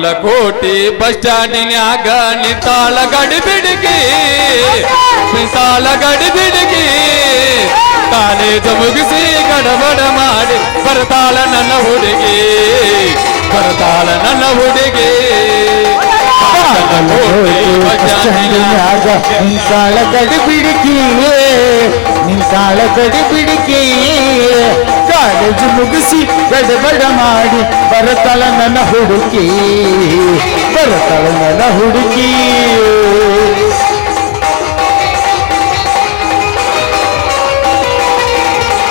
Bagalkot bus ಸ್ಟ್ಯಾಂಡಿನ್ಯಾಗ ನಿಂತಾಳ ಗಡಿ ಬಿಡಿಗಿ ನಿಂತಾಳ ಗಡಿ ಬಿಡಿಗಿ college ಮುಗಿಸಿ ಗಡಬಡ ಮಾಡಿ ಬರ್ತಾಳ ನನ್ನ ಹುಡುಗಿ ಬರ್ತಾಳ ನನ್ನ ಹುಡುಗಿ ನಿಂತಾಳ ಗಡಿ ಬಿಡಿಕಿ ನಿಂತಾಳ ಗಡಿ ಬಿಡಿಕಿ ಕಾಲೇಜು ಮುಗಿಸಿ ಗಡಬಡ ಮಾಡಿ ಬರ್ತಾಳ ನನ್ನ ಹುಡುಗಿ ಬರ್ತಾಳ ನನ್ನ ಹುಡುಗಿ